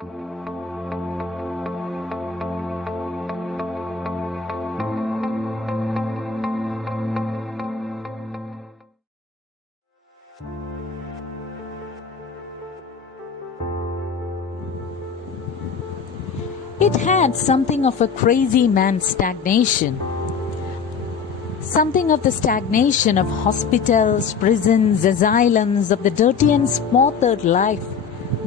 It had something of a crazy man's stagnation. Something of the stagnation of hospitals, prisons, asylums, of the dirty and smothered life.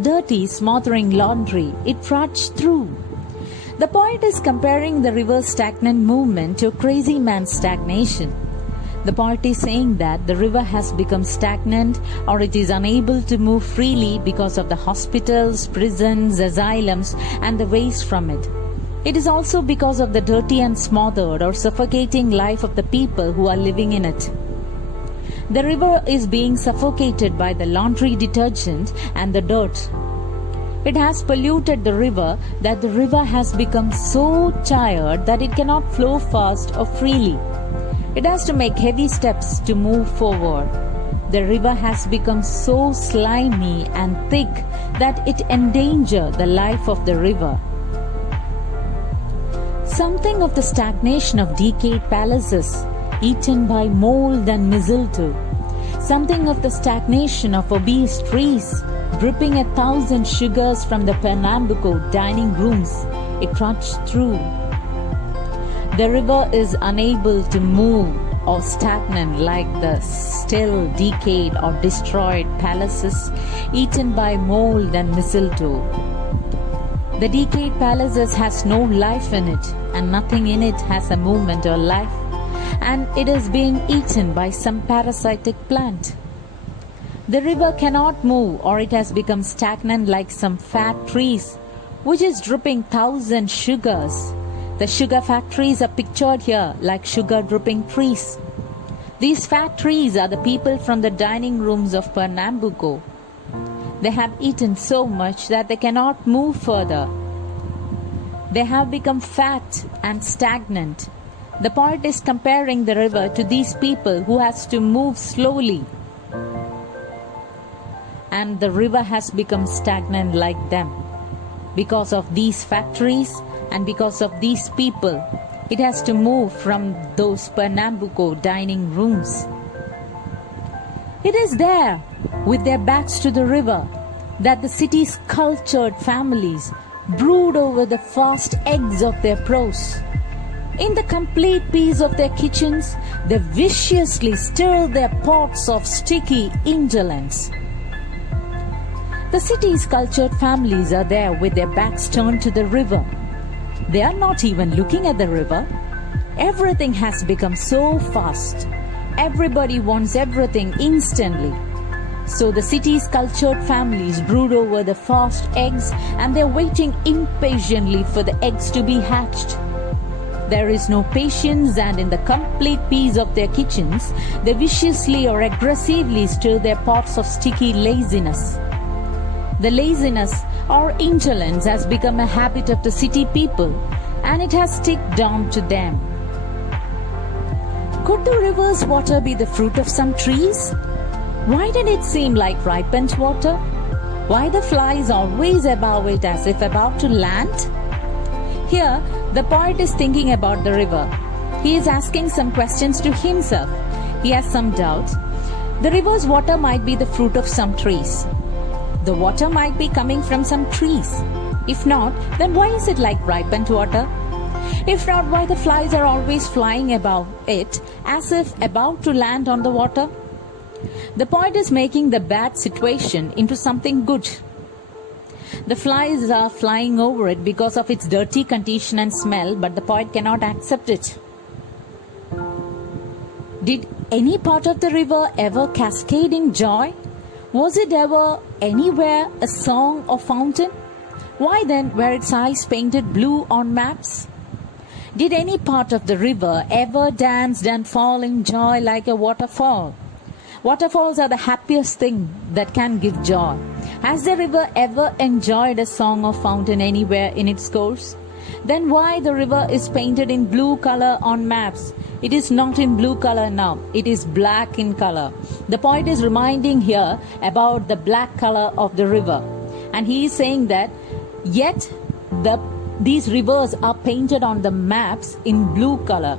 Dirty, smothering laundry, it trudged through. The poet is comparing the river's stagnant movement to a crazy man's stagnation. The poet is saying that the river has become stagnant, or it is unable to move freely because of the hospitals, prisons, asylums, and the waste from it. It is also because of the dirty and smothered or suffocating life of the people who are living in it. The river is being suffocated by the laundry detergent and the dirt. It has polluted the river that the river has become so tired that it cannot flow fast or freely. It has to make heavy steps to move forward. The river has become so slimy and thick that it endangers the life of the river. Something of the stagnation of decayed palaces, eaten by mold and mistletoe. Something of the stagnation of obese trees, dripping 1,000 sugars from the Pernambuco dining rooms. It trudged through. The river is unable to move or stagnant like the still decayed or destroyed palaces eaten by mold and mistletoe. The decayed palaces has no life in it, and nothing in it has a movement or life, and it is being eaten by some parasitic plant. The river cannot move, or it has become stagnant like some fat trees, which is dripping 1,000 sugars. The sugar factories are pictured here like sugar dripping trees. These fat trees are the people from the dining rooms of Pernambuco. They have eaten so much that they cannot move further. They have become fat and stagnant. The poet is comparing the river to these people who has to move slowly. And the river has become stagnant like them. Because of these factories and because of these people, it has to move from those Pernambuco dining rooms. It is there, with their backs to the river, that the city's cultured families brood over the fast eggs of their prose. In the complete peace of their kitchens, they viciously stir their pots of sticky indolence. The city's cultured families are there with their backs turned to the river. They are not even looking at the river. Everything has become so fast. Everybody wants everything instantly. So the city's cultured families brood over the fast eggs, and they're waiting impatiently for the eggs to be hatched. There is no patience, and in the complete peace of their kitchens, they viciously or aggressively stir their pots of sticky laziness. The laziness or indolence has become a habit of the city people, and it has stuck down to them. Could the river's water be the fruit of some trees? Why did it seem like ripened water? Why the flies always above it as if about to land? Here, the poet is thinking about the river. He is asking some questions to himself. He has some doubt. The river's water might be the fruit of some trees. The water might be coming from some trees. If not, then why is it like ripened water? If not, why the flies are always flying above it as if about to land on the water? The poet is making the bad situation into something good. The flies are flying over it because of its dirty condition and smell, but the poet cannot accept it. Did any part of the river ever cascade in joy? Was it ever anywhere a song or fountain? Why then were its eyes painted blue on maps? Did any part of the river ever dance and fall in joy like a waterfall? Waterfalls are the happiest thing that can give joy. Has the river ever enjoyed a song or fountain anywhere in its course? Then why the river is painted in blue color on maps? It is not in blue color now. It is black in color. The poet is reminding here about the black color of the river. And he is saying that Yet these rivers are painted on the maps in blue color.